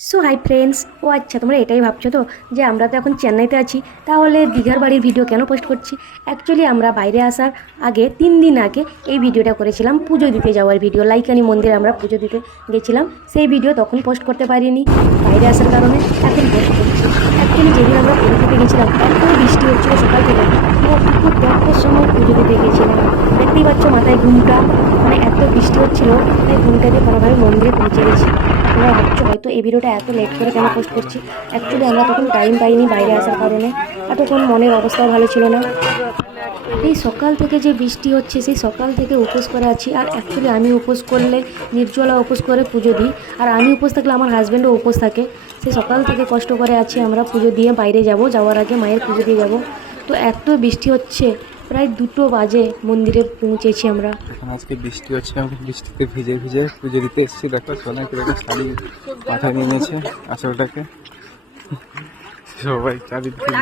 So hi friends ও আচ্ছা তোমরা এটাই ভাবছ তো যে আমরা তো এখন চেন্নাইতে আছি। তাহলে দীঘার বাড়ির ভিডিও কেন পোস্ট করছি? অ্যাকচুয়ালি আমরা বাইরে আসার আগে, তিন দিন আগে এই ভিডিওটা করেছিলাম, পুজো দিতে যাওয়ার ভিডিও লাইকানি মন্দিরে আমরা পুজো দিতে গেছিলাম। সেই ভিডিও তখন পোস্ট করতে পারিনি। বাইরে আসার কারণে এখন পোস্ট করছি। অ্যাকচুয়ালি যেদিন আমরা পুজো দিতে গেছিলাম এত বৃষ্টি হচ্ছিল সকাল থেকে। দুপুর দেড়টার সময় পুজো দিতে গেছিলাম। দেখতেই পাচ্ছ মাথায় ঘুমটা। মানে এত বৃষ্টি হচ্ছিল, তাই ঘুমটা দিয়ে কোনোভাবে মন্দিরে পৌঁছে গেছি। তোমরা ভাবছ হয়তো এই ভিডিওটা এত লেট করে কেন পোস্ট করছি? অ্যাকচুয়ালি আমরা তখন টাইম পাইনি বাইরে আসার কারণে। এতক্ষণ মনের অবস্থাও ভালো ছিল না। এই সকাল থেকে যে বৃষ্টি হচ্ছে, সেই সকাল থেকে উপোস করে আছি। আর অ্যাকচুয়ালি আমি উপোস করলে নির্জলা উপোস করে পুজো দিই। আর আমি উপোস থাকলে আমার হাজব্যান্ডও উপোস থাকে। সেই সকাল থেকে কষ্ট করে আছি আমরা পুজো দিয়ে বাইরে যাব, যাওয়ার আগে মায়ের পুজো দিয়ে যাব। তো এত বৃষ্টি হচ্ছে প্রায় দুটো বাজে মন্দিরে পৌঁছেছি আমরা। আজকে বৃষ্টি হচ্ছে আমি বৃষ্টিতে ভিজে ভিজে পুজো দিতে এসেছি। দেখো সোনাকে দেখো শাড়ি মাথায় নিয়ে নিয়েছে আঁচলটাকে। সবাই চারিদিকে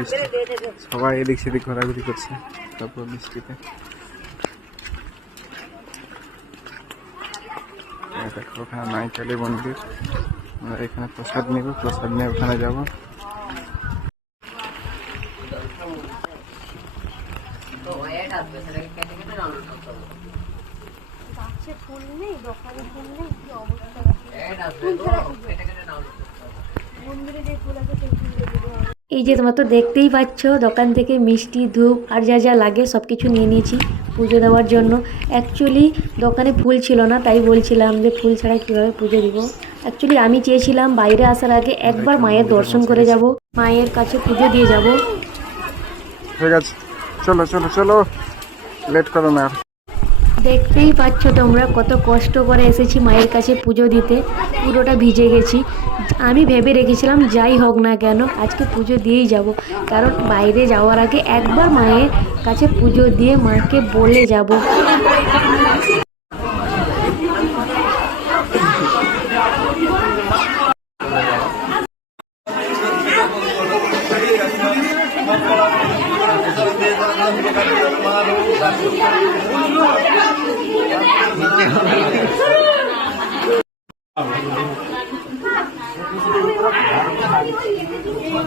সবাই এদিক সেদিক ঘোরাঘুরি করছে, তারপর বৃষ্টিতে। দেখো, ওখানে নাইকালি মন্দির। আমরা এখানে প্রসাদ নেব, প্রসাদ নিয়ে ওখানে যাব। এই যে তোমরা তো দেখতেই পাচ্ছ দোকান থেকে মিষ্টি ধূপ আর যা যা লাগে সব কিছু নিয়ে নিয়েছি পুজো দেওয়ার জন্য। অ্যাকচুয়ালি দোকানে ফুল ছিল না তাই বলছিলাম যে ফুল ছাড়া কীভাবে পুজো দিব। অ্যাকচুয়ালি আমি চেয়েছিলাম বাইরে আসার আগে একবার মায়ের দর্শন করে যাব মায়ের কাছে পুজো দিয়ে যাব। ঠিক আছে। চলো চলো চলো। লেট করো না দেখতেই পাচ্ছ তোমরা কত কষ্ট করে এসেছি মায়ের কাছে পুজো দিতে। পুরোটা ভিজে গেছি। আমি ভেবে রেখেছিলাম যাই হোক না কেন, আজকে পুজো দিয়েই যাব। কারণ বাইরে যাওয়ার আগে একবার মায়ের কাছে পুজো দিয়ে মাকে বলে যাব।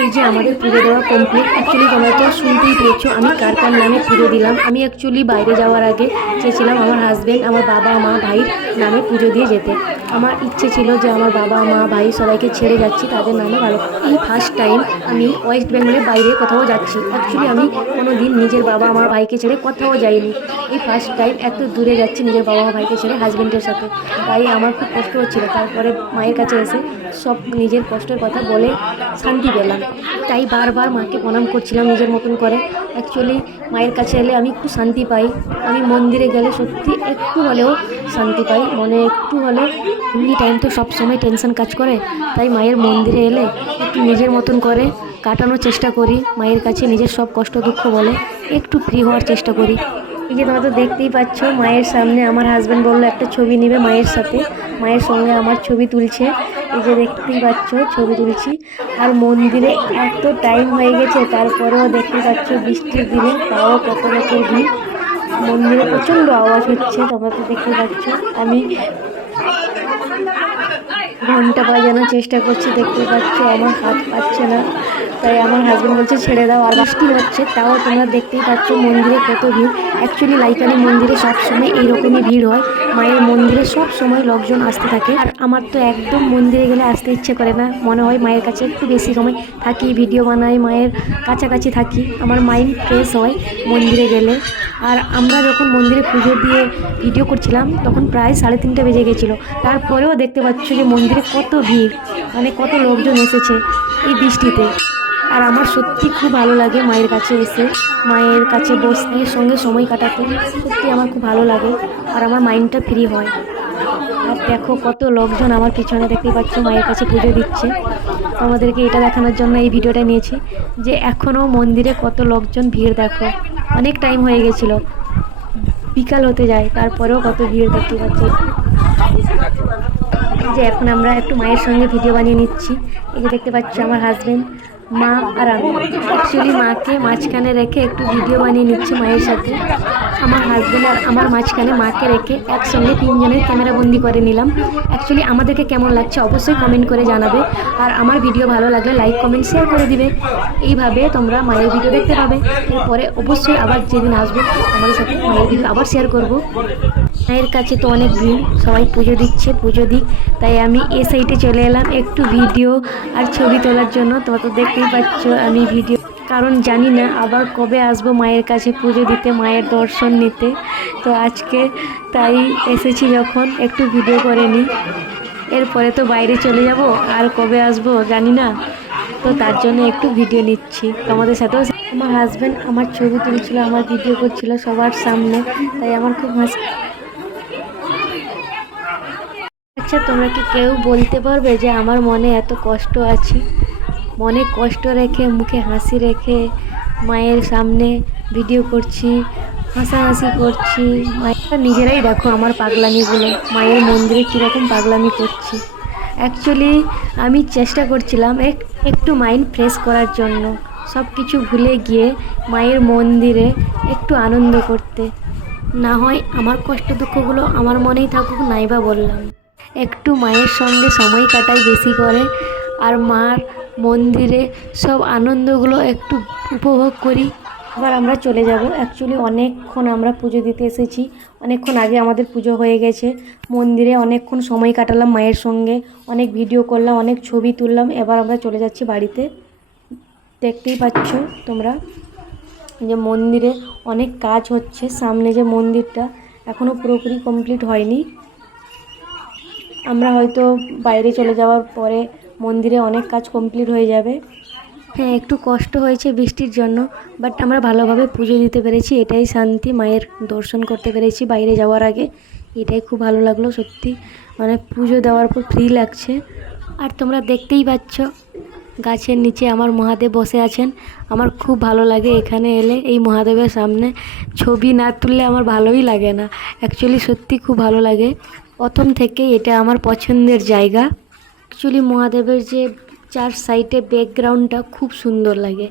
এই যে আমাদের পুজো দেওয়া কমপ্লিট অ্যাকচুয়ালি তোমরা তো শুনতেই পেয়েছ, আমি কার কার নামে পুজো দিলাম। আমি অ্যাকচুয়ালি বাইরে যাওয়ার আগে চেয়েছিলাম আমার হাজব্যান্ড আমার বাবা, মা ভাইয়ের নামে পুজো দিয়ে যেতে। আমার ইচ্ছে ছিল যে আমার বাবা, মা, ভাই সবাইকে ছেড়ে যাচ্ছি তাদের নামে। ভালো এই ফার্স্ট টাইম আমি ওয়েস্ট বেঙ্গলের বাইরে কোথাও যাচ্ছি। অ্যাকচুয়ালি আমি কোনো দিন নিজের বাবা, আমার ভাইকে ছেড়ে কোথাও যাইনি। এই ফার্স্ট টাইম এত দূরে যাচ্ছি নিজের বাবা মা ভাইকে ছেড়ে হাজব্যান্ডের সাথে। তাই আমার খুব কষ্ট হচ্ছিল। তারপরে মায়ের কাছে এসে সব নিজের কষ্টের কথা বলে শান্তি পেলাম। তাই বারবার মাকে প্রণাম করছিলাম নিজের মতন করে। অ্যাকচুয়ালি মায়ের কাছে এলে আমি একটু শান্তি পাই। আমি মন্দিরে গেলে সত্যি একটু হলেও শান্তি পাই। মনে একটু হলে এমনি টাইম তো সবসময় টেনশন কাজ করে। তাই মায়ের মন্দিরে এলে একটু নিজের মতন করে কাটানোর চেষ্টা করি। মায়ের কাছে নিজের সব কষ্ট দুঃখ বলে একটু ফ্রি হওয়ার চেষ্টা করি। এই যে তোমরা তো দেখতেই পাচ্ছ, মায়ের সামনে আমার হাজব্যান্ড বলল, একটা ছবি নেবে মায়ের সাথে। মায়ের সঙ্গে আমার ছবি তুলছে। এই যে দেখতেই পাচ্ছ, ছবি তুলছি। আর মন্দিরে এত টাইম হয়ে গেছে, তারপরেও দেখতে পাচ্ছ বৃষ্টির দিনে তাও কত লোকের ভিড়। মন্দিরে প্রচণ্ড আওয়াজ হচ্ছে, তোমরা তো দেখতে পাচ্ছ। আমি ঘণ্টা বাজানোর চেষ্টা করছি দেখতে পাচ্ছ আমার হাত পাচ্ছে না। তাই আমার হাজব্যান্ড বলছে, ছেড়ে দাও, আর বৃষ্টি হচ্ছে, তাও তোমরা দেখতেই পাচ্ছ মন্দিরে কত ভিড়। অ্যাকচুয়ালি লাইকানি মন্দিরে সবসময় এইরকমই ভিড় হয়। মায়ের মন্দিরে সব সময় লোকজন আসতে থাকে। আর আমার তো একদম মন্দিরে গেলে আসতে ইচ্ছে করে না। মনে হয় মায়ের কাছে একটু বেশি সময় থাকি ভিডিও বানাই, মায়ের কাছাকাছি থাকি। আমার মাইন্ড ফ্রেশ হয় মন্দিরে গেলে। আর আমরা যখন মন্দিরে পুজো দিয়ে ভিডিও করছিলাম, তখন প্রায় সাড়ে তিনটে বেজে গেছিল। তারপরেও দেখতে পাচ্ছ যে মন্দিরে কত ভিড় মানে কত লোকজন এসেছে এই বৃষ্টিতে। আর আমার সত্যি খুব ভালো লাগে মায়ের কাছে এসে, মায়ের কাছে বসে সঙ্গে সময় কাটাতে। সত্যি আমার খুব ভালো লাগে আর আমার মাইন্ডটা ফ্রি হয়। আর দেখো কত লোকজন আমার পিছনে দেখতে পাচ্ছ মায়ের কাছে পুজো দিচ্ছে। আমাদেরকে এটা দেখানোর জন্য এই ভিডিওটা নিয়েছি যে এখনও মন্দিরে কত লোকজন ভিড় দেখো। অনেক টাইম হয়ে গেছিল। বিকাল হতে যায়, তারপরেও কত ভিড় দেখতে পাচ্ছি। যে এখন আমরা একটু মায়ের সঙ্গে ভিডিও বানিয়ে নিচ্ছি। এই যে দেখতে পাচ্ছি আমার হাজবেন্ড মা আর আমি। অ্যাকচুয়ালি মাকে মাঝখানে রেখে একটু ভিডিও বানিয়ে নিচ্ছি মায়ের সাথে। আমার হাজব্যান্ড আর আমার মাঝখানে মাকে রেখে একসঙ্গে তিনজনের ক্যামেরা বন্দি করে নিলাম। অ্যাকচুয়ালি আমাদেরকে কেমন লাগছে অবশ্যই কমেন্ট করে জানাবে। আর আমার ভিডিও ভালো লাগলে লাইক কমেন্ট শেয়ার করে দিবে। এইভাবে তোমরা মায়ের ভিডিও দেখতে পাবে। এরপরে অবশ্যই আবার যেদিন আসবে, আমাদের সাথে মায়ের ভিডিও আবার শেয়ার করব। মায়ের কাছে তো অনেক ভিড়, সবাই পুজো দিচ্ছে, পুজো দিক। তাই আমি এ সাইডে চলে এলাম একটু ভিডিও আর ছবি তোলার জন্য। তো তো দেখতেই পাচ্ছ আমি ভিডিও। কারণ জানি না আবার কবে আসব মায়ের কাছে পুজো দিতে, মায়ের দর্শন নিতে। তো আজকে তাই এসেছি যখন, একটু ভিডিও করে নিই। এরপরে তো বাইরে চলে যাব, আর কবে আসব জানি না। তো তার জন্য একটু ভিডিও নিচ্ছি। তোমাদের সাথেও আমার হাজব্যান্ড আমার ছবি তুলছিল, আমার ভিডিও করছিল সবার সামনে, তাই আমার খুব হাস। আচ্ছা তোমরা কি কেউ বলতে পারবে যে আমার মনে এত কষ্ট আছে? মনে কষ্ট রেখে, মুখে হাসি রেখে মায়ের সামনে ভিডিও করছি, হাসাহাসি করছি। মায়েরা নিজেরাই দেখো আমার পাগলামিগুলো, মায়ের মন্দিরে কীরকম পাগলামি করছি। অ্যাকচুয়ালি আমি চেষ্টা করছিলাম এক, একটু মাইন্ড ফ্রেশ করার জন্য। সব কিছু ভুলে গিয়ে মায়ের মন্দিরে একটু আনন্দ করতে। না হয় আমার কষ্ট দুঃখগুলো আমার মনেই থাকুক, নাইবা বললাম। একটু মায়ের সঙ্গে সময় কাটাই বেশি করে, আর মার মন্দিরে সব আনন্দগুলো একটু উপভোগ করি। আবার আমরা চলে যাব। অ্যাকচুয়ালি অনেকক্ষণ আমরা পুজো দিতে এসেছি। অনেকক্ষণ আগে আমাদের পুজো হয়ে গেছে। মন্দিরে অনেকক্ষণ সময় কাটালাম মায়ের সঙ্গে। অনেক ভিডিও করলাম, অনেক ছবি তুললাম। এবার আমরা চলে যাচ্ছি বাড়িতে। দেখতেই পাচ্ছ তোমরা যে মন্দিরে অনেক কাজ হচ্ছে। সামনে যে মন্দিরটা এখনও পুরোপুরি কমপ্লিট হয়নি। আমরা হয়তো বাইরে চলে যাওয়ার পরে মন্দিরে অনেক কাজ কমপ্লিট হয়ে যাবে। হ্যাঁ একটু কষ্ট হয়েছে বৃষ্টির জন্য বাট আমরা ভালোভাবে পুজো দিতে পেরেছি, এটাই শান্তি, মায়ের দর্শন করতে পেরেছি বাইরে যাওয়ার আগে। এটাই খুব ভালো লাগল, সত্যি। মানে পুজো দেওয়ার পর ফ্রি লাগছে। আর তোমরা দেখতেই পাচ্ছ, গাছের নিচে আমার মহাদেব বসে আছেন। আমার খুব ভালো লাগে এখানে এলে, এই মহাদেবের সামনে ছবি না তুললে আমার ভালোই লাগে না। অ্যাকচুয়ালি সত্যি খুব ভালো লাগে। প্রথম থেকে এটা আমার পছন্দের জায়গা। অ্যাকচুয়ালি মহাদেবের যে চার সাইডে ব্যাকগ্রাউন্ডটা খুব সুন্দর লাগে।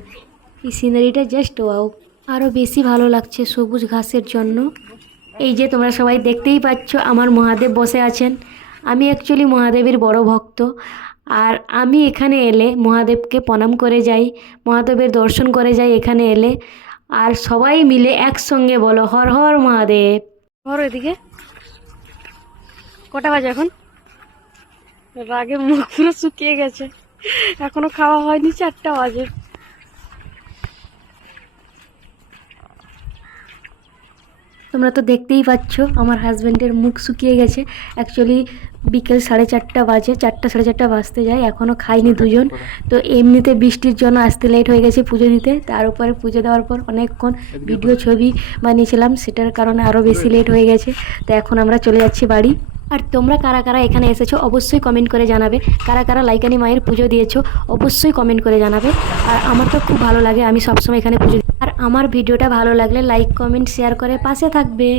এই সিনারিটা জাস্ট ওয়াও আরও বেশি ভালো লাগছে সবুজ ঘাসের জন্য। এই যে তোমরা সবাই দেখতেই পাচ্ছ, আমার মহাদেব বসে আছেন। আমি অ্যাকচুয়ালি মহাদেবের বড় ভক্ত। আর আমি এখানে এলে মহাদেবকে প্রণাম করে যাই, মহাদেবের দর্শন করে যাই এখানে এলে। আর সবাই মিলে একসঙ্গে বলো, হর হর মহাদেব। হর এদিকে। কটা বাজে এখন? রাগে মুখ পুরো শুকিয়ে গেছে। এখনও খাওয়া হয়নি চারটা বাজে। তোমরা তো দেখতেই পাচ্ছ আমার হাজব্যান্ডের মুখ শুকিয়ে গেছে। অ্যাকচুয়ালি বিকেল সাড়ে চারটা বাজে চারটা সাড়ে চারটা বাজতে যায় এখনও খাইনি দুজন। তো এমনিতে বৃষ্টির জন্য আসতে লেট হয়ে গেছে পুজো দিতে। তার উপরে পুজো দেওয়ার পর অনেকক্ষণ ভিডিও ছবি বানিয়েছিলাম সেটার কারণে আরও বেশি লেট হয়ে গেছে। তো এখন আমরা চলে যাচ্ছি বাড়ি। আর তোমরা কারা কারা এখানে এসেছ, অবশ্যই কমেন্ট করে জানাবে কারা কারা লাইকানি মায়ের পুজো দিয়েছ, অবশ্যই কমেন্ট করে জানাবে আর আমার তো খুব ভালো লাগে, আমি সবসময় এখানে পুজো। আর আমার ভিডিওটা ভালো লাগলে লাইক কমেন্ট শেয়ার করে পাশে থাকবে